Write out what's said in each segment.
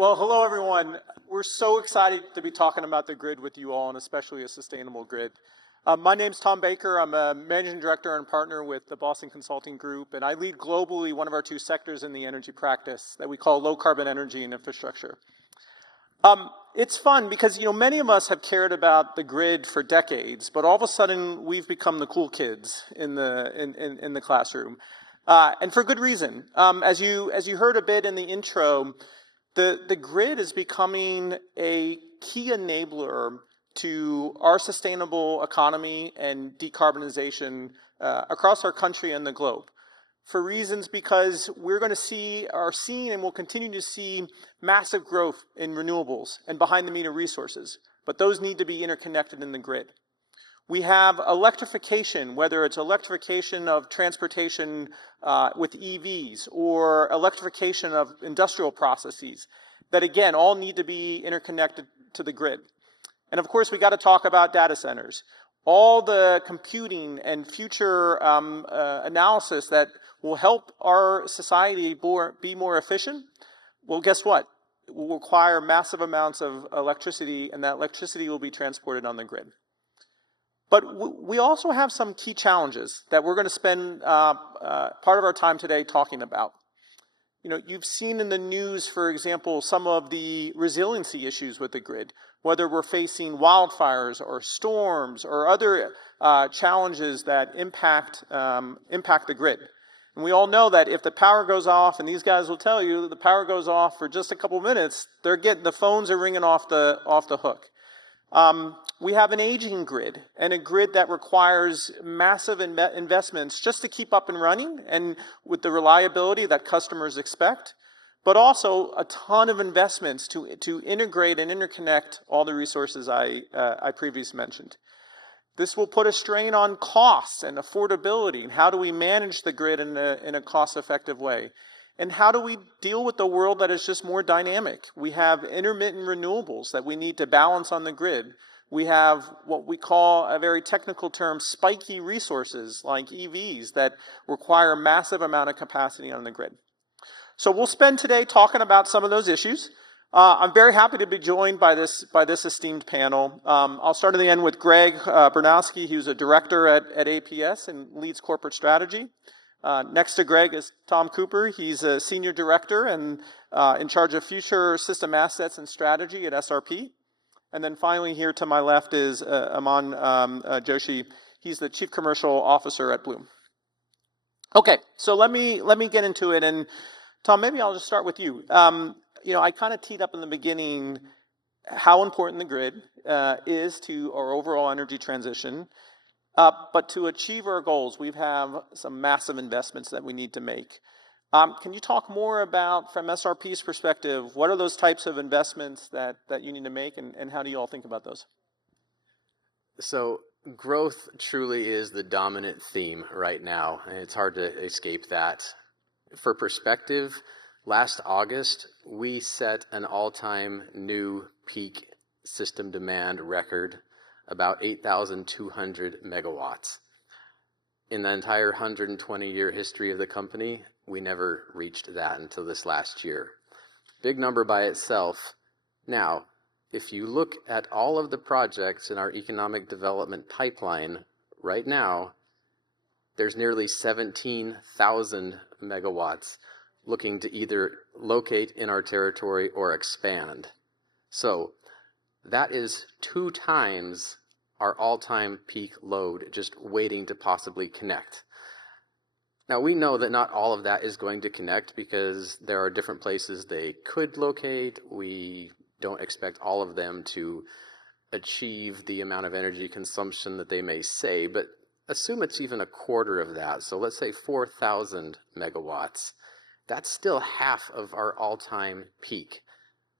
Well, hello, everyone. We're so excited to be talking about the grid with you all, and especially a sustainable grid. My name's Tom Baker. I'm a managing director and partner with the Boston Consulting Group, and I lead globally one of our two sectors in the energy practice that we call low carbon energy and infrastructure. It's fun because, many of us have cared about the grid for decades, but all of a sudden we've become the cool kids in the classroom, and for good reason. As you heard a bit in the intro, the grid is becoming a key enabler to our sustainable economy and decarbonization across our country and the globe. For reasons because we're going to are seeing and will continue to see massive growth in renewables and behind the meter resources, but those need to be interconnected in the grid. We have electrification, whether it's electrification of transportation with EVs or electrification of industrial processes that, again, all need to be interconnected to the grid. And of course, we got to talk about data centers. All the computing and future analysis that will help our society be more efficient, well, guess what? It will require massive amounts of electricity, and that electricity will be transported on the grid. But we also have some key challenges that we're going to spend part of our time today talking about. You've seen in the news, for example, some of the resiliency issues with the grid, whether we're facing wildfires or storms or other challenges that impact the grid. And we all know that if the power goes off, and these guys will tell you the power goes off for just a couple minutes, the phones are ringing off the hook. We have an aging grid, and a grid that requires massive investments just to keep up and running and with the reliability that customers expect, but also a ton of investments to integrate and interconnect all the resources I previously mentioned. This will put a strain on costs and affordability, and how do we manage the grid in a cost-effective way? And how do we deal with the world that is just more dynamic? We have intermittent renewables that we need to balance on the grid. We have what we call, a very technical term, spiky resources like EVs that require a massive amount of capacity on the grid. So we'll spend today talking about some of those issues. I'm very happy to be joined by this esteemed panel. I'll start in the end with Greg Bernosky, who's a director at APS and leads corporate strategy. Next to Greg is Tom Cooper. He's a senior director and in charge of future system assets and strategy at SRP. And then finally here to my left is Aman Joshi. He's the chief commercial officer at Bloom. Okay, so let me get into it. And Tom, maybe I'll just start with you. I kind of teed up in the beginning how important the grid is to our overall energy transition. But to achieve our goals, we have some massive investments that we need to make. Can you talk more about, from SRP's perspective, what are those types of investments that you need to make, and how do you all think about those? So growth truly is the dominant theme right now, and it's hard to escape that. For perspective, last August, we set an all-time new peak system demand record, about 8,200 megawatts. In the entire 120-year history of the company, we never reached that until this last year. Big number by itself. Now, if you look at all of the projects in our economic development pipeline right now, there's nearly 17,000 megawatts looking to either locate in our territory or expand. So that is 2 times our all-time peak load just waiting to possibly connect. Now, we know that not all of that is going to connect because there are different places they could locate. We don't expect all of them to achieve the amount of energy consumption that they may say, but assume it's even a quarter of that. So let's say 4,000 megawatts. That's still half of our all-time peak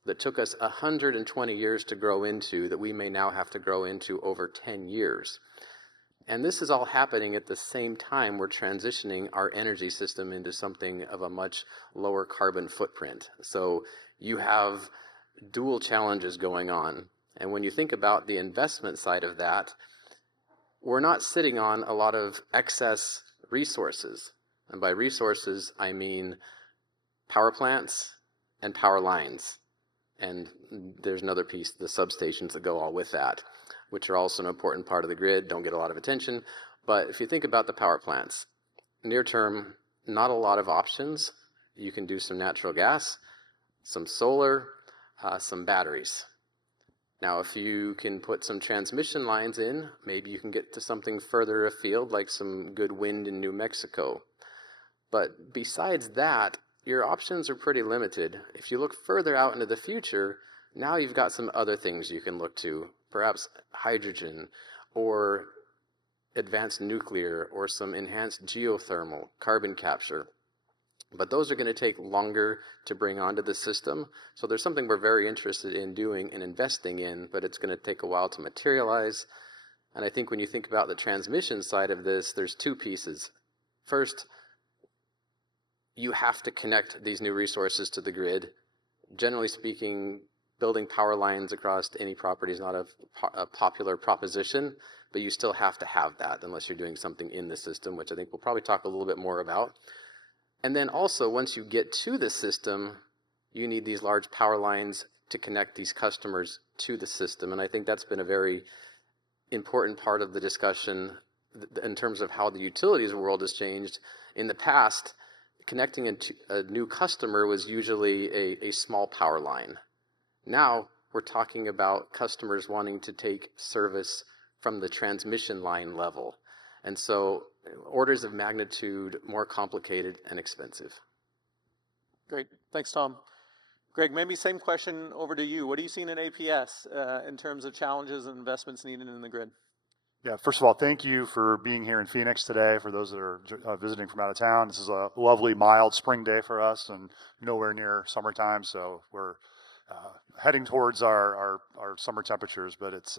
that took us 120 years to grow into, that we may now have to grow into over 10 years. And this is all happening at the same time we're transitioning our energy system into something of a much lower carbon footprint. So you have dual challenges going on. And when you think about the investment side of that, we're not sitting on a lot of excess resources. And by resources, I mean power plants and power lines. And there's another piece, the substations that go all with that, which are also an important part of the grid, don't get a lot of attention. But if you think about the power plants, near term, not a lot of options. You can do some natural gas, some solar, some batteries. Now, if you can put some transmission lines in, maybe you can get to something further afield, like some good wind in New Mexico. But besides that, your options are pretty limited. If you look further out into the future, now you've got some other things you can look to, perhaps hydrogen or advanced nuclear or some enhanced geothermal, carbon capture. But those are going to take longer to bring onto the system. So there's something we're very interested in doing and investing in, but it's going to take a while to materialize. And I think when you think about the transmission side of this, there's two pieces. First, you have to connect these new resources to the grid. Generally speaking, building power lines across any property is not a popular proposition, but you still have to have that unless you're doing something in the system, which I think we'll probably talk a little bit more about. And then also, once you get to the system, you need these large power lines to connect these customers to the system. And I think that's been a very important part of the discussion in terms of how the utilities world has changed. In the past, connecting a new customer was usually a small power line. Now, we're talking about customers wanting to take service from the transmission line level. And so orders of magnitude more complicated and expensive. Great. Thanks, Tom. Greg, maybe same question over to you. What are you seeing in APS in terms of challenges and investments needed in the grid? Yeah, first of all, thank you for being here in Phoenix today. For those that are visiting from out of town, this is a lovely, mild spring day for us and nowhere near summertime. So we're heading towards our summer temperatures, but it's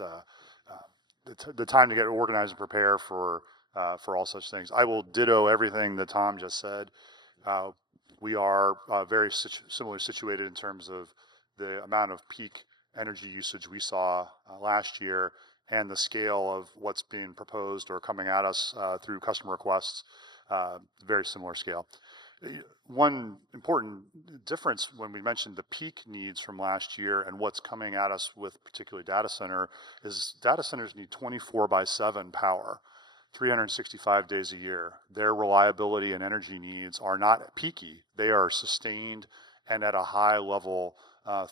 the time to get organized and prepare for all such things. I will ditto everything that Tom just said. We are very similarly situated in terms of the amount of peak energy usage we saw last year and the scale of what's being proposed or coming at us through customer requests, very similar scale. One important difference when we mentioned the peak needs from last year and what's coming at us with particularly data center is data centers need 24/7 power, 365 days a year. Their reliability and energy needs are not peaky. They are sustained and at a high level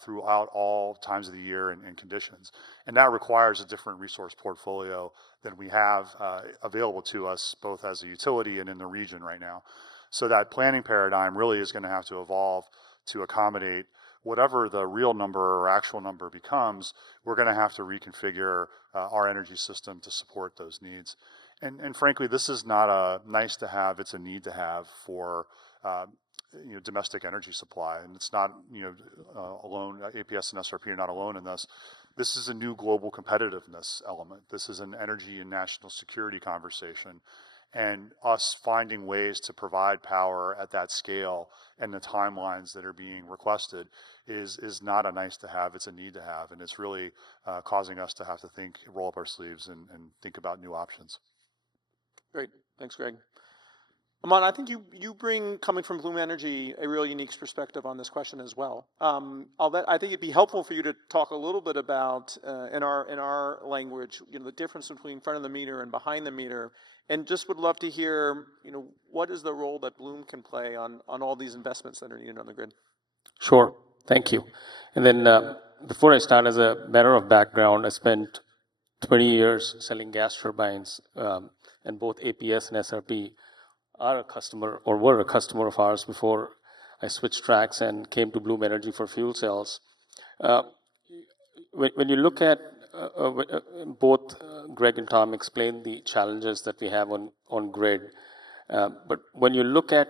throughout all times of the year and conditions. And that requires a different resource portfolio than we have available to us both as a utility and in the region right now. So that planning paradigm really is going to have to evolve to accommodate whatever the real number or actual number becomes. We're going to have to reconfigure our energy system to support those needs. And frankly, this is not a nice to have, it's a need to have for domestic energy supply. And it's not alone, APS and SRP are not alone in this. This is a new global competitiveness element. This is an energy and national security conversation. And us finding ways to provide power at that scale and the timelines that are being requested is not a nice to have, it's a need to have. And it's really causing us to have to roll up our sleeves and think about new options. Great. Thanks, Greg. Aman, I think you bring, coming from Bloom Energy, a real unique perspective on this question as well. I think it'd be helpful for you to talk a little bit about, in our language, the difference between front of the meter and behind the meter, and just would love to hear, what is the role that Bloom can play on all these investments that are needed on the grid? Sure. Thank you. And then before I start, as a matter of background, I spent 20 years selling gas turbines, and both APS and SRP are a customer or were a customer of ours before I switched tracks and came to Bloom Energy for fuel cells. When you look at both Greg and Tom explained the challenges that we have on grid, but when you look at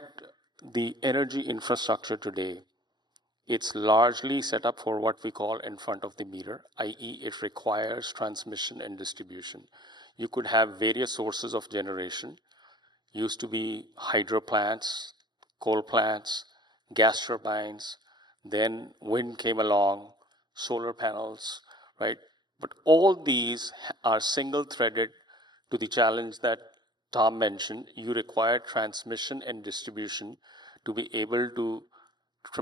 the energy infrastructure today, it's largely set up for what we call in front of the meter, i.e. it requires transmission and distribution. You could have various sources of generation. Used to be hydro plants, coal plants, gas turbines, then wind came along, solar panels, right? But all these are single-threaded to the challenge that Tom mentioned. You require transmission and distribution to be able to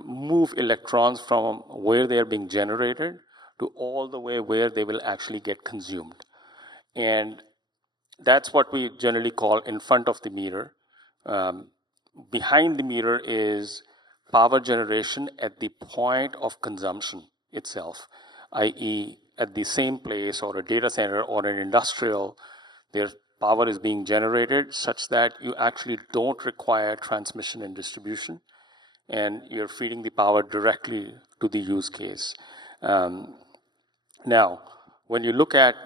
move electrons from where they are being generated to all the way where they will actually get consumed. And that's what we generally call in front of the meter. Behind the meter is power generation at the point of consumption itself, i.e., at the same place or a data center or an industrial, their power is being generated such that you actually don't require transmission and distribution, and you're feeding the power directly to the use case. Now, when you look at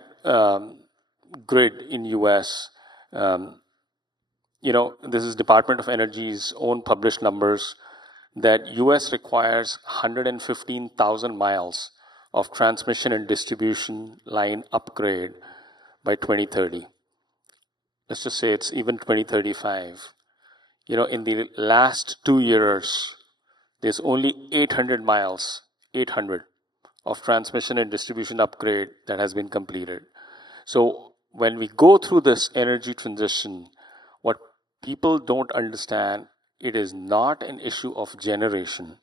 grid in US, this is Department of Energy's own published numbers that US requires 115,000 miles of transmission and distribution line upgrade by 2030. Let's just say it's even 2035. In the last 2 years, there's only 800 miles, 800 of transmission and distribution upgrade that has been completed. So when we go through this energy transition, what people don't understand, it is not an issue of generation.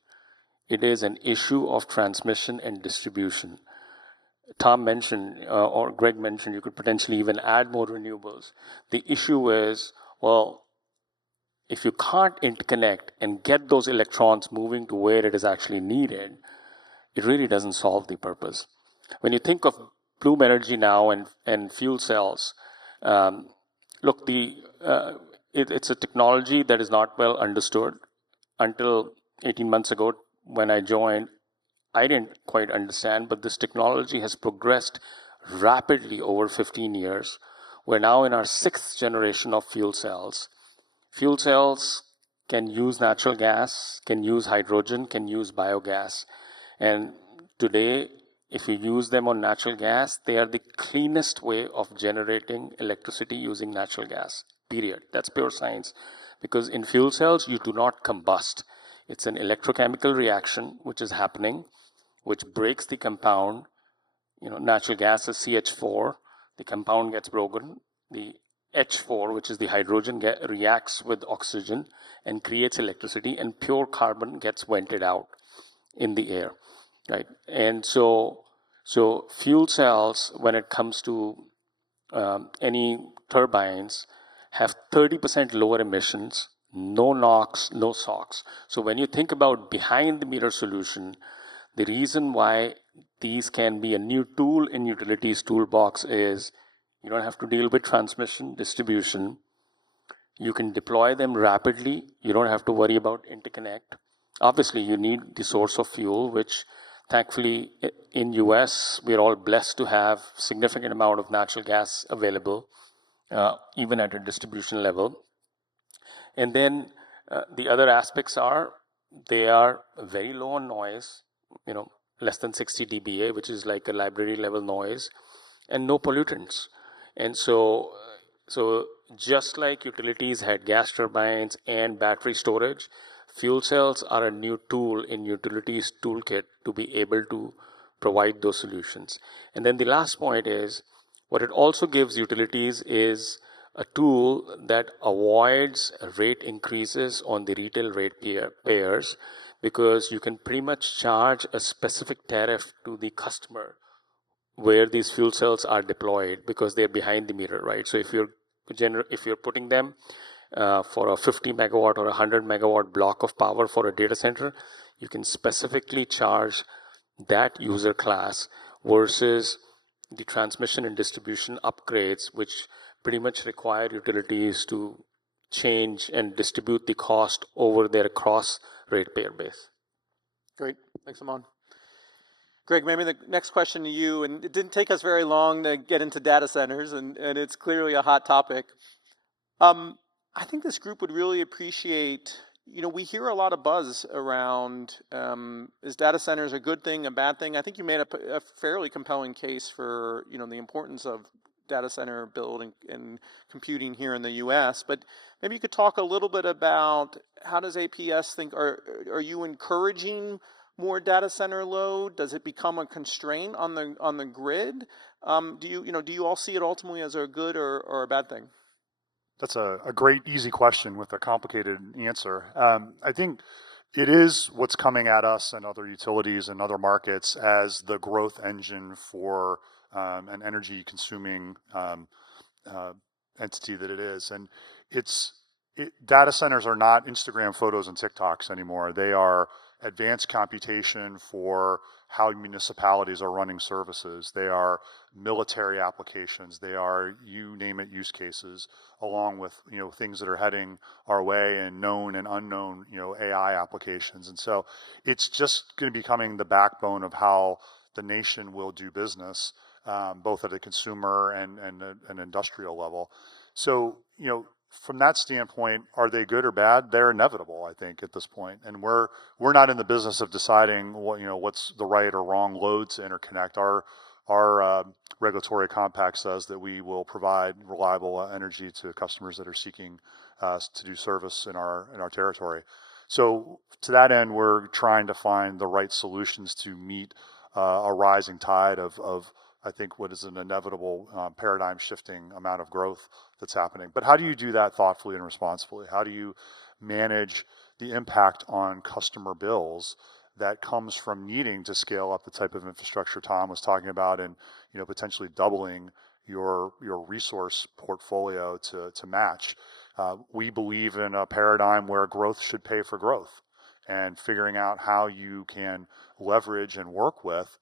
It is an issue of transmission and distribution. Tom mentioned, or Greg mentioned, you could potentially even add more renewables. The issue is, well, if you can't interconnect and get those electrons moving to where it is actually needed, it really doesn't solve the purpose. When you think of Bloom Energy now and fuel cells, look, it's a technology that is not well understood. Until 18 months ago, when I joined, I didn't quite understand, but this technology has progressed rapidly over 15 years. We're now in our 6th generation of fuel cells. Fuel cells can use natural gas, can use hydrogen, can use biogas. And today, if you use them on natural gas, they are the cleanest way of generating electricity using natural gas, period. That's pure science. Because in fuel cells, you do not combust. It's an electrochemical reaction which is happening, which breaks the compound. Natural gas is CH4. The compound gets broken. The H4, which is the hydrogen, reacts with oxygen and creates electricity, and pure carbon gets vented out in the air, right? And so fuel cells, when it comes to any turbines, have 30% lower emissions, no NOx, no SOx. So when you think about behind the meter solution, the reason why these can be a new tool in utilities toolbox is you don't have to deal with transmission, distribution. You can deploy them rapidly. You don't have to worry about interconnect. Obviously, you need the source of fuel, which thankfully in US, we're all blessed to have significant amount of natural gas available, even at a distribution level. And then the other aspects are, they are very low on noise, less than 60 dBA, which is like a library level noise, and no pollutants. And so just like utilities had gas turbines and battery storage, fuel cells are a new tool in utilities toolkit to be able to provide those solutions. And then the last point is, what it also gives utilities is a tool that avoids rate increases on the retail rate payers, because you can pretty much charge a specific tariff to the customer where these fuel cells are deployed, because they're behind the meter, right? So if you're putting them for a 50 megawatt or 100 megawatt block of power for a data center, you can specifically charge that user class versus the transmission and distribution upgrades, which pretty much require utilities to change and distribute the cost over their cross ratepayer base. Great. Thanks, Aman. Greg, maybe the next question to you, and it didn't take us very long to get into data centers, and it's clearly a hot topic. I think this group would really appreciate, we hear a lot of buzz around, is data centers a good thing, a bad thing? I think you made a fairly compelling case for, the importance of data center building and computing here in the US, but maybe you could talk a little bit about how does APS think, are you encouraging more data center load? Does it become a constraint on the grid? Do you all see it ultimately as a good or a bad thing? That's a great, easy question with a complicated answer. I think it is what's coming at us and other utilities and other markets as the growth engine for an energy consuming entity that it is. And data centers are not Instagram photos and TikToks anymore. They are advanced computation for how municipalities are running services. They are military applications. They are, you name it, use cases, along with, things that are heading our way and known and unknown, AI applications. And so it's just going to be becoming the backbone of how the nation will do business, both at a consumer and an industrial level. So, from that standpoint, are they good or bad? They're inevitable, I think, at this point. And we're not in the business of deciding what's the right or wrong load to interconnect. Our regulatory compact says that we will provide reliable energy to customers that are seeking to do service in our territory. So to that end, we're trying to find the right solutions to meet a rising tide of I think what is an inevitable paradigm shifting amount of growth that's happening. But how do you do that thoughtfully and responsibly? How do you manage the impact on customer bills that comes from needing to scale up the type of infrastructure Tom was talking about, and potentially doubling your resource portfolio to match? We believe in a paradigm where growth should pay for growth, and figuring out how you can leverage and work with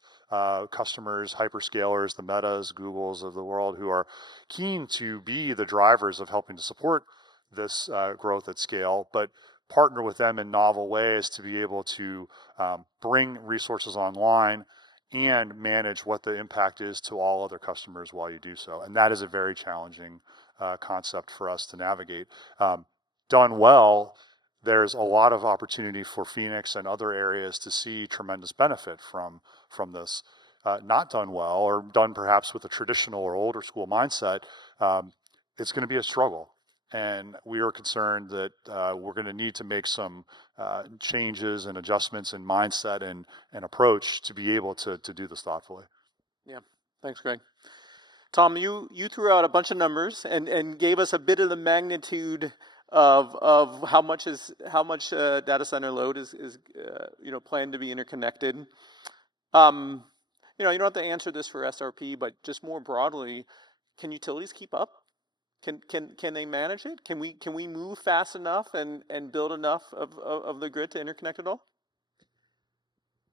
customers, hyperscalers, the Metas, Googles of the world, who are keen to be the drivers of helping to support this growth at scale, but partner with them in novel ways to be able to bring resources online and manage what the impact is to all other customers while you do so. And that is a very challenging concept for us to navigate. Done well, there's a lot of opportunity for Phoenix and other areas to see tremendous benefit from this. Not done well, or done perhaps with a traditional or older school mindset, it's going to be a struggle. And we are concerned that we're going to need to make some changes and adjustments in mindset and approach to be able to do this thoughtfully. Yeah, thanks, Greg. Tom, you threw out a bunch of numbers and gave us a bit of the magnitude of how much data center load is planned to be interconnected. You don't have to answer this for SRP, but just more broadly, can utilities keep up? Can they manage it? Can we move fast enough and build enough of the grid to interconnect it all?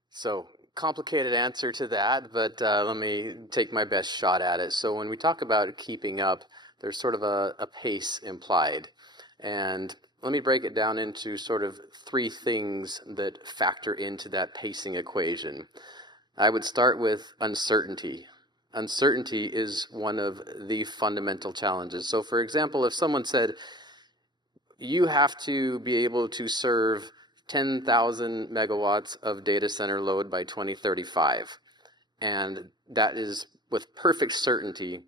So, complicated answer to that, but let me take my best shot at it. So when we talk about keeping up, there's sort of a pace implied. And let me break it down into sort of three things that factor into that pacing equation. I would start with uncertainty. Uncertainty is one of the fundamental challenges. So for example, if someone said, you have to be able to serve 10,000 megawatts of data center load by 2035, and that is with perfect certainty,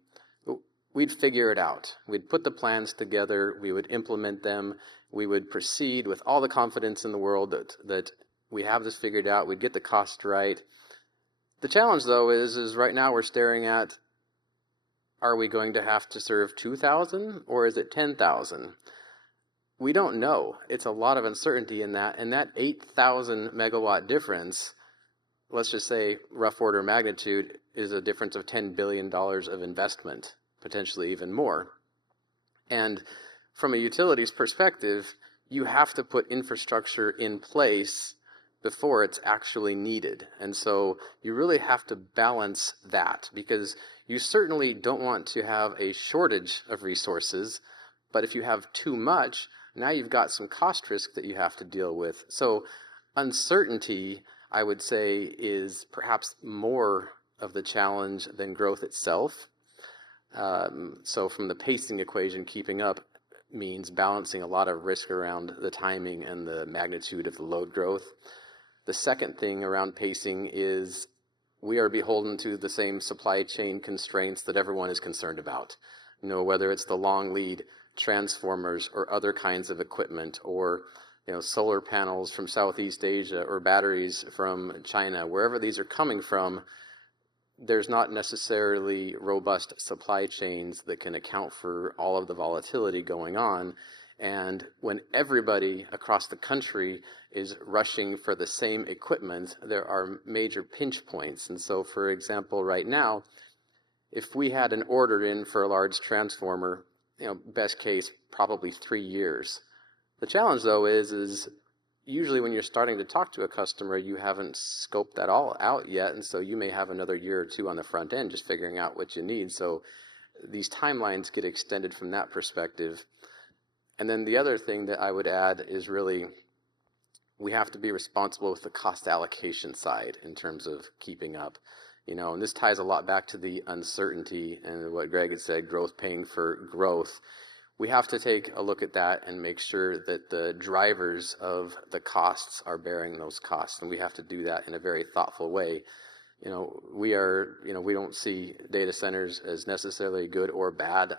we'd figure it out. We'd put the plans together, we would implement them, we would proceed with all the confidence in the world that we have this figured out, we'd get the cost right. The challenge, though, is right now we're staring at, are we going to have to serve 2,000 or is it 10,000? We don't know. It's a lot of uncertainty in that, and that 8,000 megawatt difference, let's just say rough order of magnitude, is a difference of $10 billion of investment, potentially even more. And from a utility's perspective, you have to put infrastructure in place before it's actually needed. And so you really have to balance that, because you certainly don't want to have a shortage of resources, but if you have too much, now you've got some cost risk that you have to deal with. So uncertainty, I would say, is perhaps more of the challenge than growth itself. So from the pacing equation, keeping up means balancing a lot of risk around the timing and the magnitude of the load growth. The second thing around pacing is we are beholden to the same supply chain constraints that everyone is concerned about. Whether it's the long lead transformers or other kinds of equipment, or solar panels from Southeast Asia or batteries from China, wherever these are coming from, there's not necessarily robust supply chains that can account for all of the volatility going on. And when everybody across the country is rushing for the same equipment, there are major pinch points. And so, for example, right now, if we had an order in for a large transformer, best case, probably 3 years. The challenge, though, is usually when you're starting to talk to a customer, you haven't scoped that all out yet, and so you may have another year or two on the front end just figuring out what you need. So these timelines get extended from that perspective. And then the other thing that I would add is really we have to be responsible with the cost allocation side in terms of keeping up. And this ties a lot back to the uncertainty and what Greg had said, growth paying for growth. We have to take a look at that and make sure that the drivers of the costs are bearing those costs, and we have to do that in a very thoughtful way. We don't see data centers as necessarily good or bad.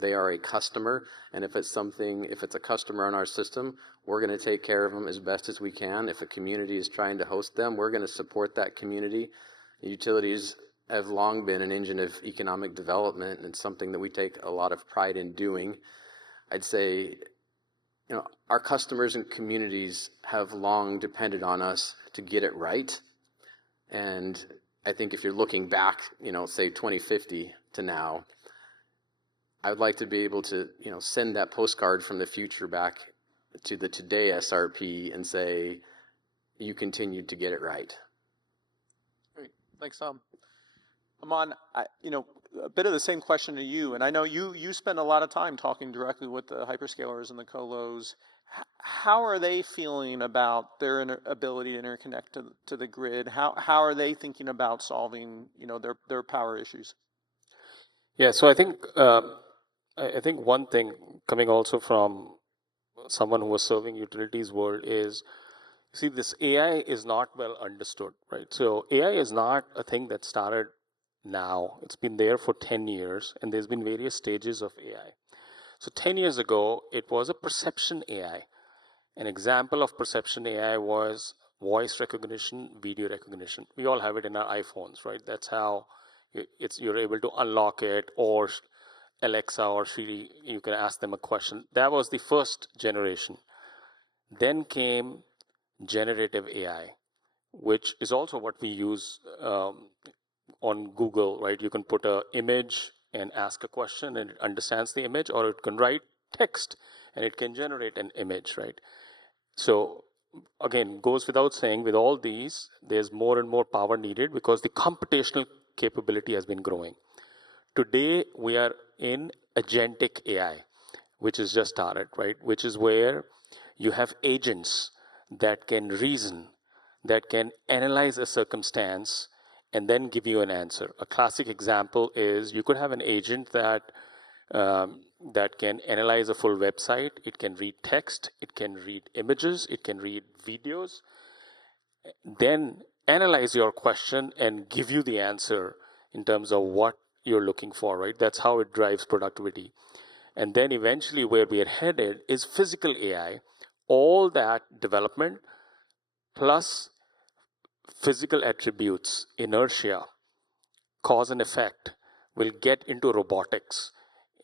They are a customer, and if it's a customer in our system, we're going to take care of them as best as we can. If a community is trying to host them, we're going to support that community. Utilities have long been an engine of economic development, and something that we take a lot of pride in doing. I'd say, our customers and communities have long depended on us to get it right. And I think if you're looking back, say 2050 to now, I would like to be able to, send that postcard from the future back to the today SRP and say, you continued to get it right. Great. Thanks, Tom. Aman, a bit of the same question to you, and I know you spend a lot of time talking directly with the hyperscalers and the colos. How are they feeling about their ability to interconnect to the grid? How are they thinking about solving their power issues? Yeah, so I think one thing coming also from someone who was serving utilities world is, see, this AI is not well understood, right? So AI is not a thing that started now. It's been there for 10 years, and there's been various stages of AI. So 10 years ago, it was a perception AI. An example of perception AI was voice recognition, video recognition. We all have it in our iPhones, right? That's how you're able to unlock it, or Alexa or Siri, you can ask them a question. That was the first generation. Then came generative AI, which is also what we use on Google, right? You can put an image and ask a question and it understands the image, or it can write text and it can generate an image, right? So again, goes without saying, with all these, there's more and more power needed because the computational capability has been growing. Today, we are in agentic AI, which is just started, right? Which is where you have agents that can reason, that can analyze a circumstance, and then give you an answer. A classic example is you could have an agent that can analyze a full website. It can read text, it can read images, it can read videos, then analyze your question and give you the answer in terms of what you're looking for, right? That's how it drives productivity. And then eventually where we are headed is physical AI. All that development plus physical attributes, inertia, cause and effect, will get into robotics.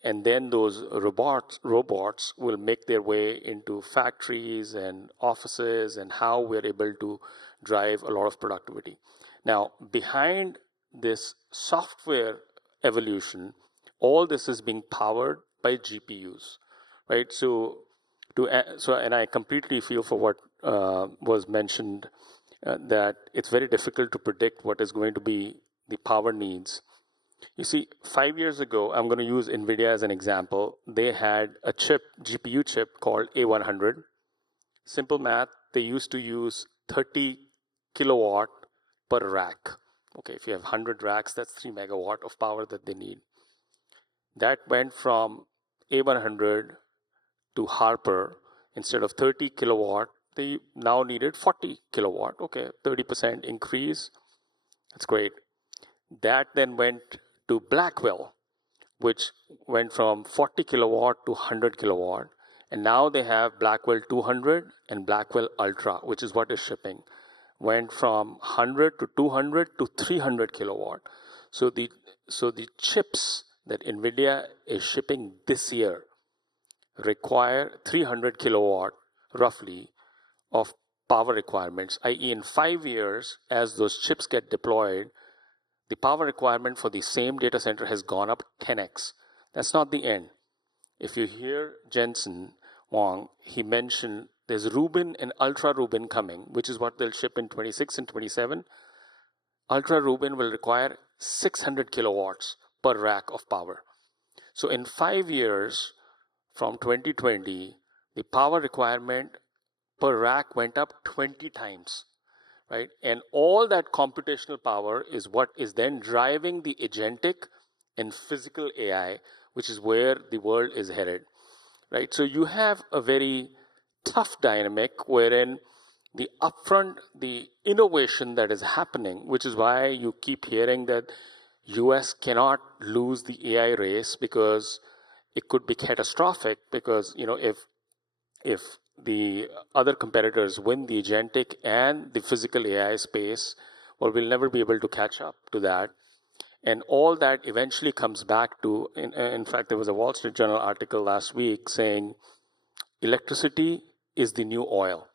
And then those robots will make their way into factories and offices, and how we're able to drive a lot of productivity. Now, behind this software evolution, all this is being powered by GPUs, right? And I completely feel for what was mentioned, that it's very difficult to predict what is going to be the power needs. You see, 5 years ago, I'm going to use NVIDIA as an example. They had a GPU chip called A100. Simple math, they used to use 30 kilowatt per rack. Okay, if you have 100 racks, that's 3 megawatt of power that they need. That went from A100 to Harper. Instead of 30 kilowatt, they now needed 40 kilowatt. Okay, 30% increase. That's great. That then went to Blackwell, which went from 40 kilowatt to 100 kilowatt. And now they have Blackwell 200 and Blackwell Ultra, which is what is shipping. Went from 100 to 200 to 300 kilowatt. So the chips that NVIDIA is shipping this year require 300 kilowatt, roughly, of power requirements, i.e. in 5 years, as those chips get deployed, the power requirement for the same data center has gone up 10x. That's not the end. If you hear Jensen Wang, he mentioned there's Rubin and Ultra Rubin coming, which is what they'll ship in 26 and 27. Ultra Rubin will require 600 kilowatts per rack of power. So in 5 years from 2020, the power requirement per rack went up 20 times, right? And all that computational power is what is then driving the agentic and physical AI, which is where the world is headed, right? So you have a very tough dynamic wherein the upfront, the innovation that is happening, which is why you keep hearing that US cannot lose the AI race because it could be catastrophic because, if the other competitors win the agentic and the physical AI space, well, we'll never be able to catch up to that. And all that eventually comes back to, in fact, there was a Wall Street Journal article last week saying electricity is the new oil,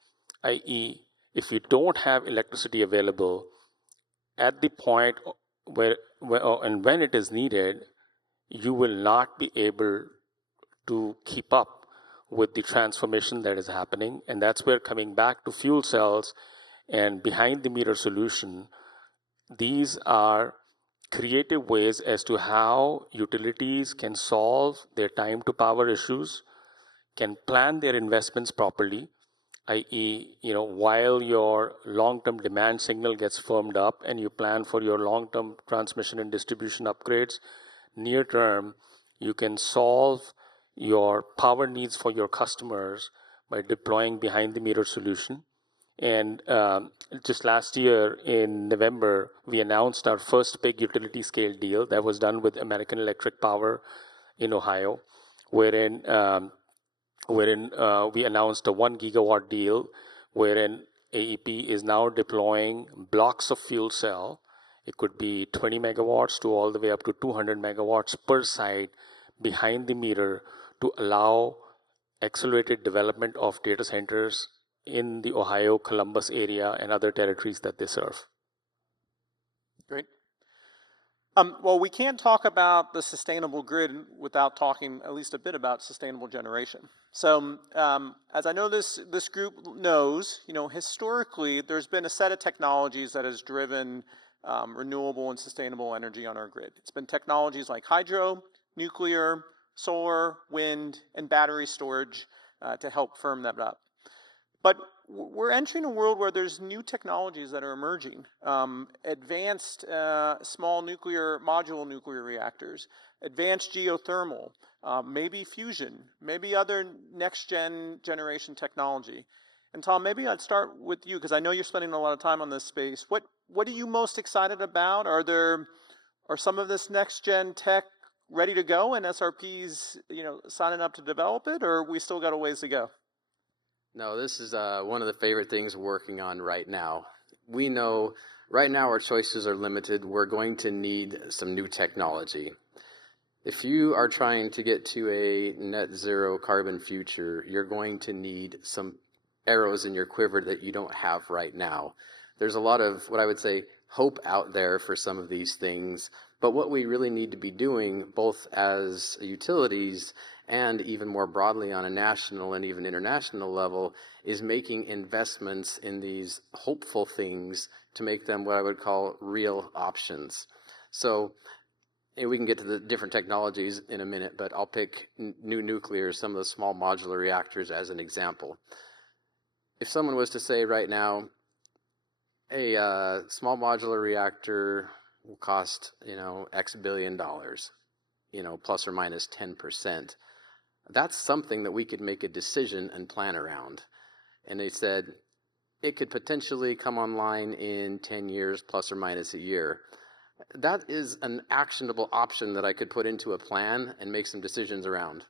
i.e., if you don't have electricity available at the point where and when it is needed, you will not be able to keep up with the transformation that is happening. And that's where, coming back to fuel cells and behind the meter solution, these are creative ways as to how utilities can solve their time to power issues, can plan their investments properly, i.e., while your long-term demand signal gets firmed up and you plan for your long-term transmission and distribution upgrades, near term, you can solve your power needs for your customers by deploying behind the meter solution. And just last year in November, we announced our first big utility scale deal that was done with American Electric Power in Ohio, wherein we announced a 1 gigawatt deal wherein AEP is now deploying blocks of fuel cell. It could be 20 megawatts to all the way up to 200 megawatts per site behind the meter to allow accelerated development of data centers in the Ohio, Columbus area and other territories that they serve. Great. Well, we can't talk about the sustainable grid without talking at least a bit about sustainable generation. So, as I know this group knows, historically, there's been a set of technologies that has driven renewable and sustainable energy on our grid. It's been technologies like hydro, nuclear, solar, wind, and battery storage to help firm that up. But we're entering a world where there's new technologies that are emerging. Advanced small modular nuclear reactors, advanced geothermal, maybe fusion, maybe other generation technology. And Tom, maybe I'd start with you because I know you're spending a lot of time on this space. What are you most excited about? Are some of this next gen tech ready to go and SRP's signing up to develop it, or we still got a ways to go? No, this is one of the favorite things we're working on right now. We know right now our choices are limited. We're going to need some new technology. If you are trying to get to a net zero carbon future, you're going to need some arrows in your quiver that you don't have right now. There's a lot of what I would say hope out there for some of these things, but what we really need to be doing, both as utilities and even more broadly on a national and even international level, is making investments in these hopeful things to make them what I would call real options. So we can get to the different technologies in a minute, but I'll pick new nuclear, some of the small modular reactors as an example. If someone was to say right now, a small modular reactor will cost, X billion dollars, plus or minus 10%. That's something that we could make a decision and plan around. And they said it could potentially come online in 10 years, plus or minus a year. That is an actionable option that I could put into a plan and make some decisions around.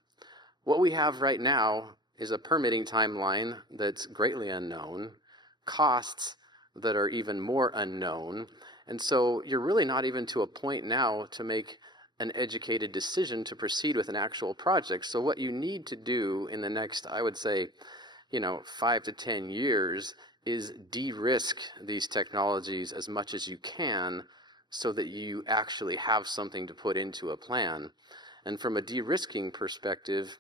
What we have right now is a permitting timeline that's greatly unknown, costs that are even more unknown. And so you're really not even to a point now to make an educated decision to proceed with an actual project. So what you need to do in the next, I would say, 5 to 10 years is de-risk these technologies as much as you can so that you actually have something to put into a plan. And from a de-risking perspective,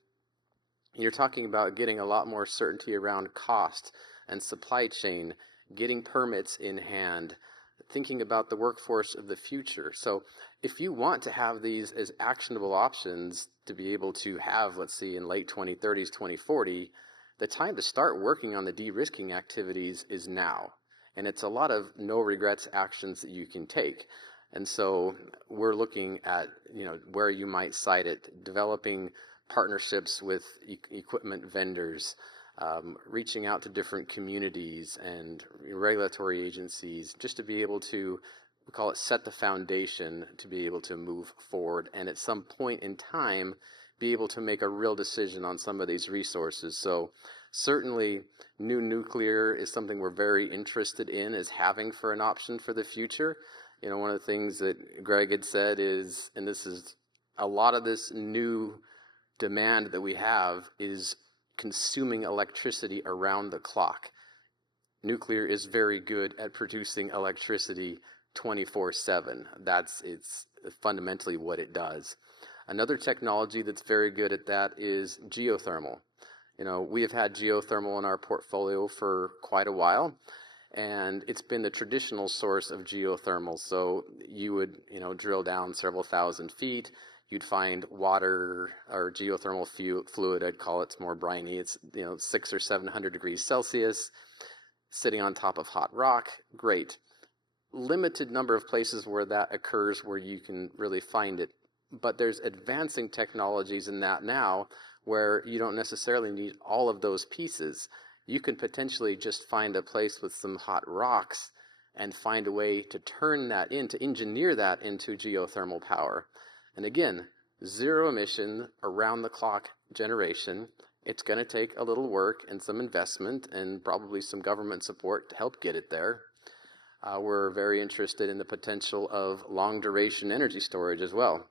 you're talking about getting a lot more certainty around cost and supply chain, getting permits in hand, thinking about the workforce of the future. So if you want to have these as actionable options to be able to have, let's see, in late 2030s, 2040, the time to start working on the de-risking activities is now. And it's a lot of no regrets actions that you can take. And so we're looking at, where you might cite it, developing partnerships with equipment vendors, reaching out to different communities and regulatory agencies, just to be able to, we call it, set the foundation to be able to move forward. And at some point in time, be able to make a real decision on some of these resources. So certainly new nuclear is something we're very interested in as having for an option for the future. One of the things that Greg had said is, and this is a lot of this new demand that we have is consuming electricity around the clock. Nuclear is very good at producing electricity 24/7. It's fundamentally what it does. Another technology that's very good at that is geothermal. We have had geothermal in our portfolio for quite a while, and it's been the traditional source of geothermal. So you would, drill down several thousand feet, you'd find water or geothermal fluid, I'd call it. It's more briny. It's 600 or 700 degrees Celsius, sitting on top of hot rock. Great. Limited number of places where that occurs where you can really find it. But there's advancing technologies in that now where you don't necessarily need all of those pieces. You can potentially just find a place with some hot rocks and find a way to turn that to engineer that into geothermal power. And again, zero emission, around the clock generation. It's going to take a little work and some investment and probably some government support to help get it there. We're very interested in the potential of long duration energy storage as well.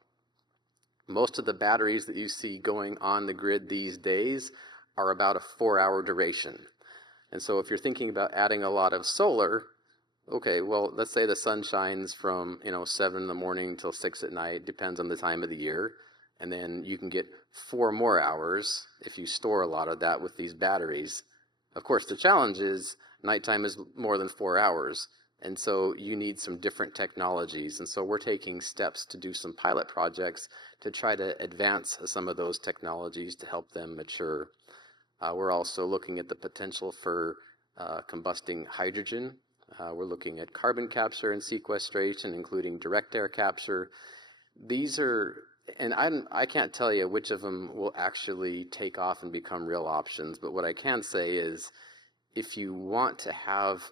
Most of the batteries that you see going on the grid these days are about a 4-hour duration. And so if you're thinking about adding a lot of solar, okay, well, let's say the sun shines from 7 in the morning till 6 at night, depends on the time of the year, and then you can get 4 more hours if you store a lot of that with these batteries. Of course, the challenge is nighttime is more than 4 hours, and so you need some different technologies. And so we're taking steps to do some pilot projects to try to advance some of those technologies to help them mature. We're also looking at the potential for combusting hydrogen. We're looking at carbon capture and sequestration, including direct air capture. These are, and I can't tell you which of them will actually take off and become real options, but what I can say is if you want to have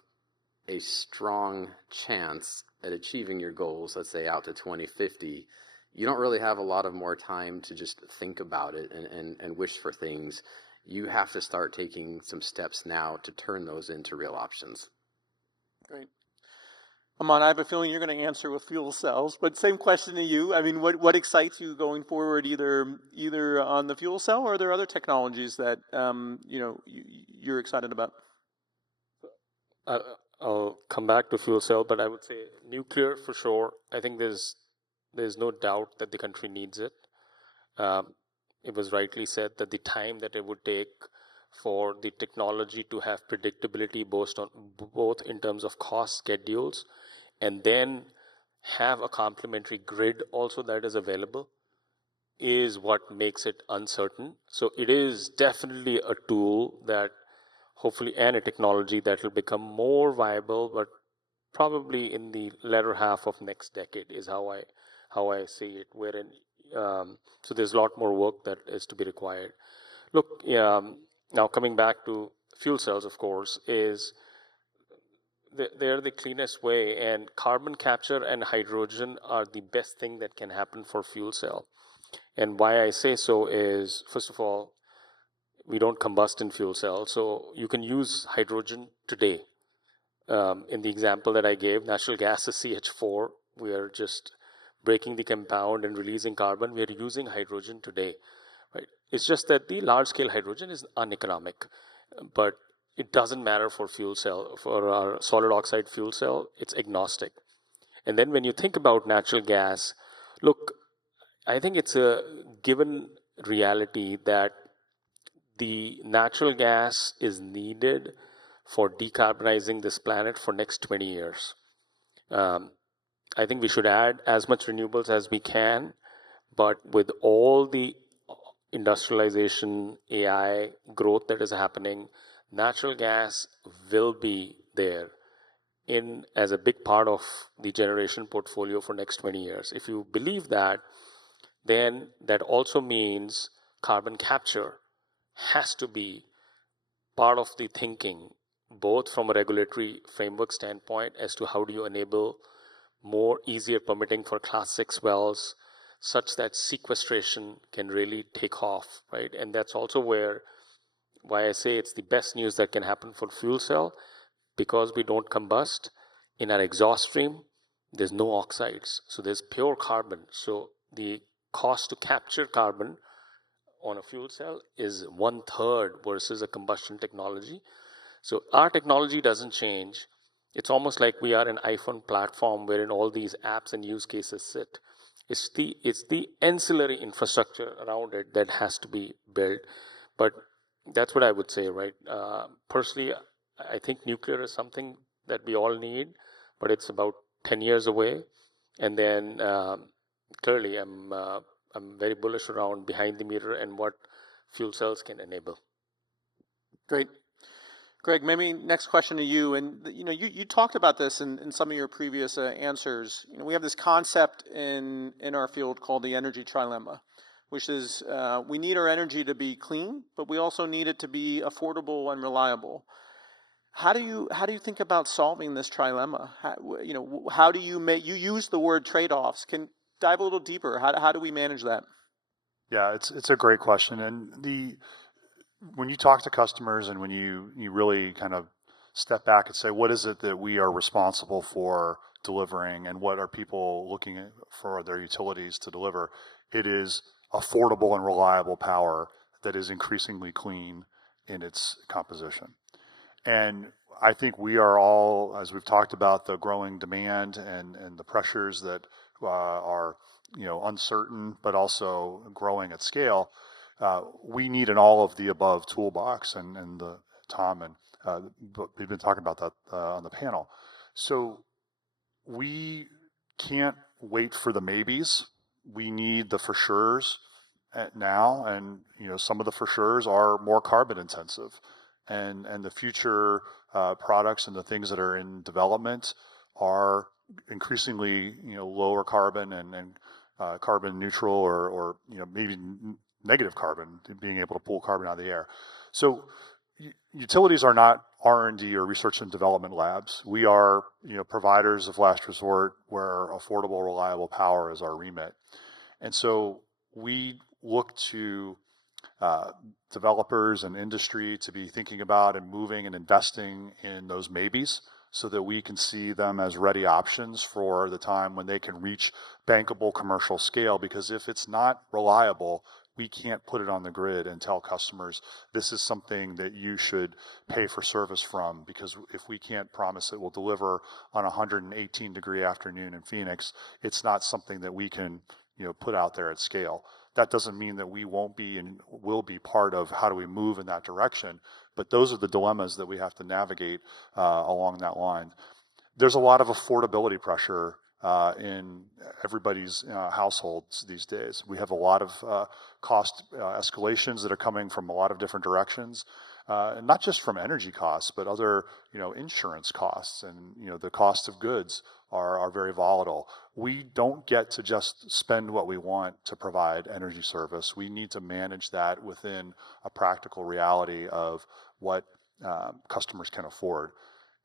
a strong chance at achieving your goals, let's say out to 2050, you don't really have a lot of more time to just think about it and wish for things. You have to start taking some steps now to turn those into real options. Great. Aman, I have a feeling you're going to answer with fuel cells, but same question to you. I mean, what excites you going forward, either on the fuel cell or are there other technologies that you're excited about? I'll come back to fuel cell, but I would say nuclear for sure. I think there's no doubt that the country needs it. It was rightly said that the time that it would take for the technology to have predictability both in terms of cost schedules and then have a complementary grid also that is available is what makes it uncertain. So it is definitely a tool that hopefully and a technology that will become more viable, but probably in the latter half of next decade is how I see it. Wherein so there's a lot more work that is to be required. Look, now coming back to fuel cells, of course, is they're the cleanest way, and carbon capture and hydrogen are the best thing that can happen for fuel cell. And why I say so is, first of all, we don't combust in fuel cells, so you can use hydrogen today. In the example that I gave, natural gas is CH4. We are just breaking the compound and releasing carbon, we are using hydrogen today, right? It's just that the large-scale hydrogen is uneconomic, but it doesn't matter for fuel cell, for our solid oxide fuel cell, it's agnostic. And then when you think about natural gas, look, I think it's a given reality that the natural gas is needed for decarbonizing this planet for next 20 years. I think we should add as much renewables as we can, but with all the industrialization, AI growth that is happening, natural gas will be there in as a big part of the generation portfolio for next 20 years. If you believe that, then that also means carbon capture has to be part of the thinking, both from a regulatory framework standpoint as to how do you enable more easier permitting for class 6 wells such that sequestration can really take off, right? And that's also why I say it's the best news that can happen for fuel cell, because we don't combust. In our exhaust stream, there's no oxides, so there's pure carbon. So the cost to capture carbon on a fuel cell is 1/3 versus a combustion technology. So our technology doesn't change. It's almost like we are an iPhone platform wherein all these apps and use cases sit. It's the ancillary infrastructure around it that has to be built. But that's what I would say, right? Personally, I think nuclear is something that we all need, but it's about 10 years away. And then clearly, I'm very bullish around behind the meter and what fuel cells can enable. Great. Greg, maybe next question to you. And you talked about this in some of your previous answers. We have this concept in our field called the energy trilemma, which is we need our energy to be clean, but we also need it to be affordable and reliable. How do you think about solving this trilemma? How do you you use the word trade-offs? Can dive a little deeper. How do we manage that? Yeah, it's a great question. And when you talk to customers and when you really kind of step back and say, what is it that we are responsible for delivering and what are people looking for their utilities to deliver? It is affordable and reliable power that is increasingly clean in its composition. And I think we are all, as we've talked about the growing demand and the pressures that are uncertain but also growing at scale, we need an all of the above toolbox, and Tom and we've been talking about that on the panel. So we can't wait for the maybes. We need the for sures now, and some of the for sures are more carbon intensive, and the future products and the things that are in development are increasingly lower carbon and carbon neutral or maybe negative carbon, being able to pull carbon out of the air. So utilities are not R&D or research and development labs. We are providers of last resort where affordable, reliable power is our remit. And so we look to developers and industry to be thinking about and moving and investing in those maybes so that we can see them as ready options for the time when they can reach bankable commercial scale. Because if it's not reliable, we can't put it on the grid and tell customers this is something that you should pay for service from, because if we can't promise it will deliver on a 118-degree afternoon in Phoenix, it's not something that we can put out there at scale. That doesn't mean that we won't be and will be part of how do we move in that direction, but those are the dilemmas that we have to navigate along that line. There's a lot of affordability pressure in everybody's households these days. We have a lot of cost escalations that are coming from a lot of different directions, and not just from energy costs, but other insurance costs and the cost of goods are very volatile. We don't get to just spend what we want to provide energy service. We need to manage that within a practical reality of what customers can afford.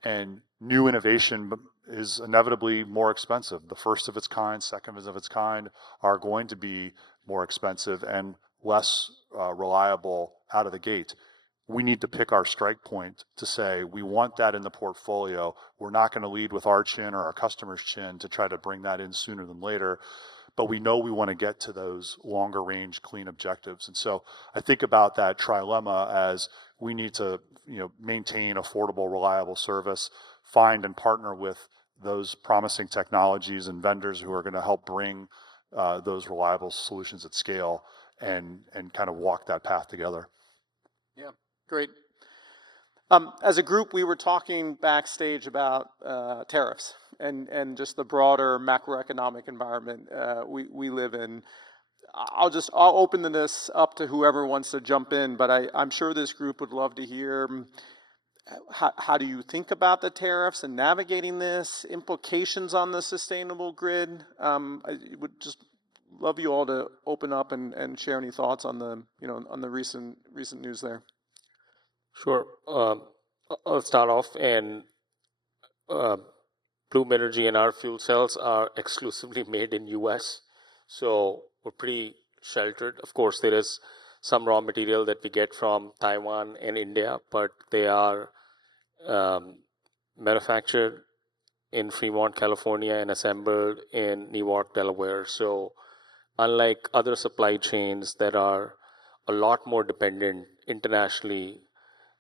And new innovation is inevitably more expensive. The first of its kind, second of its kind are going to be more expensive and less reliable out of the gate. we need to pick our strike point to say, we want that in the portfolio. We're not going to lead with our chin or our customer's chin to try to bring that in sooner than later. But we know we want to get to those longer range clean objectives. And so I think about that trilemma as we need to, maintain affordable, reliable service, find and partner with those promising technologies and vendors who are going to help bring those reliable solutions at scale, and kind of walk that path together. Yeah, great. As a group, we were talking backstage about tariffs and just the broader macroeconomic environment we live in. I'll open this up to whoever wants to jump in, but I'm sure this group would love to hear how do you think about the tariffs and navigating this, implications on the sustainable grid. I would just love you all to open up and share any thoughts on the recent news there. Sure. I'll start off. And Bloom Energy and our fuel cells are exclusively made in US. So we're pretty sheltered. Of course, there is some raw material that we get from Taiwan and India, but they are manufactured in Fremont, California, and assembled in Newark, Delaware. So unlike other supply chains that are a lot more dependent internationally,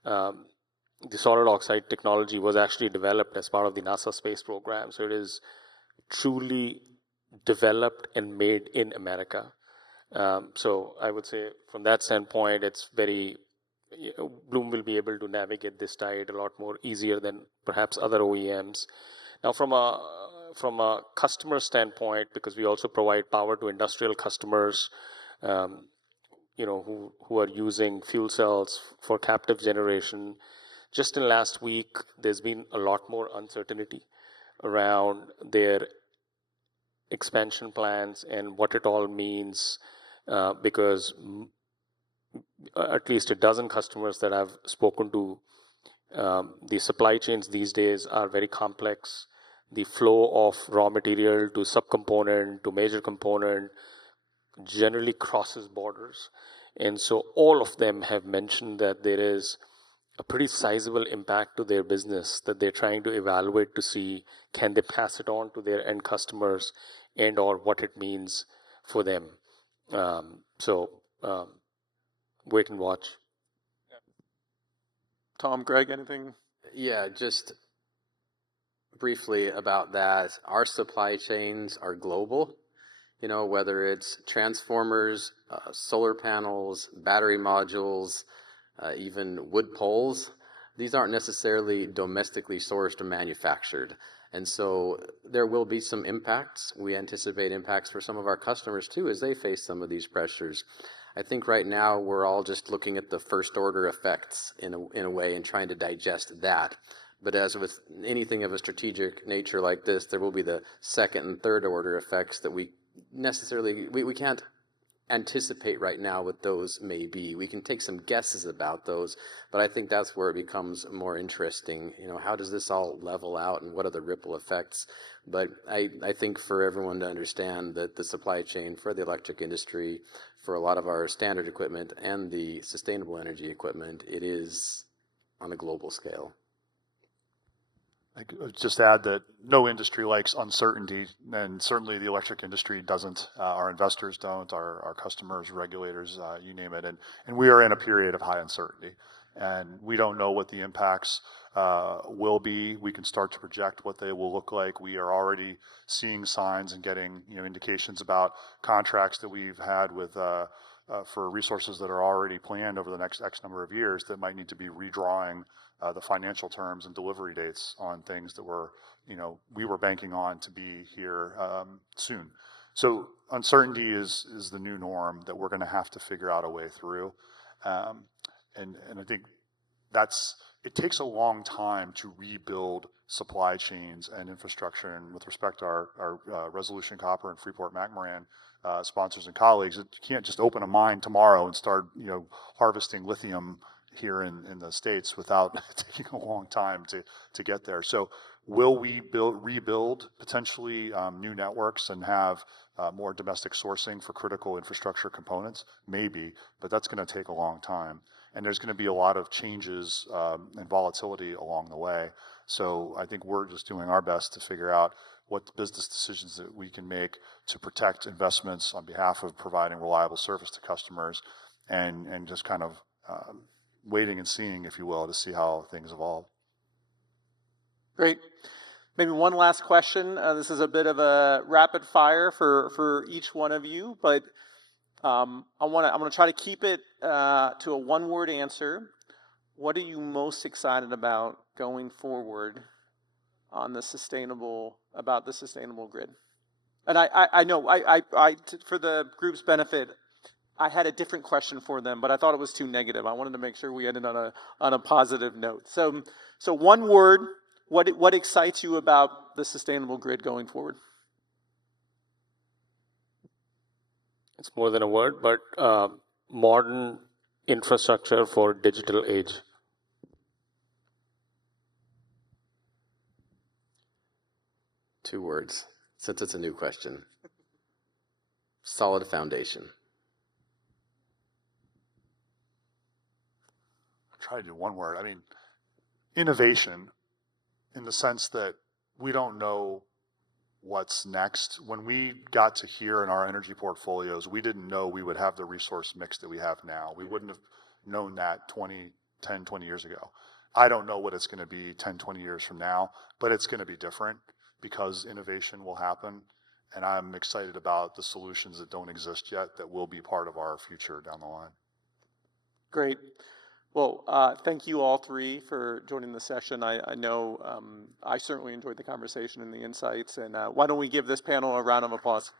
the solid oxide technology was actually developed as part of the NASA space program. So it is truly developed and made in America. So I would say from that standpoint, it's very, Bloom will be able to navigate this tide a lot more easier than perhaps other OEMs. Now from a customer standpoint, because we also provide power to industrial customers, who are using fuel cells for captive generation. Just in last week, there's been a lot more uncertainty around their expansion plans and what it all means, because at least a dozen customers that I've spoken to, the supply chains these days are very complex. The flow of raw material to subcomponent to major component generally crosses borders. And so all of them have mentioned that there is a pretty sizable impact to their business that they're trying to evaluate to see can they pass it on to their end customers and or what it means for them. Wait and watch. Tom, Greg, anything? Yeah, just briefly about that. Our supply chains are global, whether it's transformers, solar panels, battery modules, even wood poles. These aren't necessarily domestically sourced or manufactured. And so there will be some impacts. We anticipate impacts for some of our customers too as they face some of these pressures. I think right now we're all just looking at the first order effects in a way and trying to digest that. But as with anything of a strategic nature like this, there will be the second and third order effects that we can't anticipate right now what those may be. We can take some guesses about those, but I think that's where it becomes more interesting. How does this all level out and what are the ripple effects? But I think for everyone to understand that the supply chain for the electric industry, for a lot of our standard equipment and the sustainable energy equipment, it is on a global scale. I could just add that no industry likes uncertainty, and certainly the electric industry doesn't. Our investors don't, our customers, regulators, you name it. And we are in a period of high uncertainty, and we don't know what the impacts will be. We can start to project what they will look like. We are already seeing signs and getting indications about contracts that we've had with for resources that are already planned over the next X number of years that might need to be redrawing the financial terms and delivery dates on things that we were banking on to be here soon. So uncertainty is the new norm that we're going to have to figure out a way through. And I think it takes a long time to rebuild supply chains and infrastructure. And with respect to our Resolution Copper and Freeport-McMoRan sponsors and colleagues, you can't just open a mine tomorrow and start harvesting lithium here in the States without taking a long time to get there. So will we rebuild potentially new networks and have more domestic sourcing for critical infrastructure components? Maybe, but that's going to take a long time. and there's going to be a lot of changes and volatility along the way. So I think we're just doing our best to figure out what business decisions that we can make to protect investments on behalf of providing reliable service to customers, and just kind of waiting and seeing, if you will, to see how things evolve. Great. Maybe one last question. This is a bit of a rapid fire for each one of you, but I'm going to try to keep it to a one-word answer. What are you most excited about going forward on the sustainable grid? And I know for the group's benefit, I had a different question for them, but I thought it was too negative. I wanted to make sure we ended on a positive note. So one word. What excites you about the sustainable grid going forward? It's more than a word, but modern infrastructure for digital age. Two words, since it's a new question. Solid foundation. I'll try to do one word. I mean, innovation, in the sense that we don't know what's next. When we got to here in our energy portfolios, we didn't know we would have the resource mix that we have now. We wouldn't have known that 10, 20 years ago. I don't know what it's going to be 10, 20 years from now, but it's going to be different because innovation will happen. And I'm excited about the solutions that don't exist yet that will be part of our future down the line. Great. Well, thank you all three for joining the session. I know I certainly enjoyed the conversation and the insights. And why don't we give this panel a round of applause?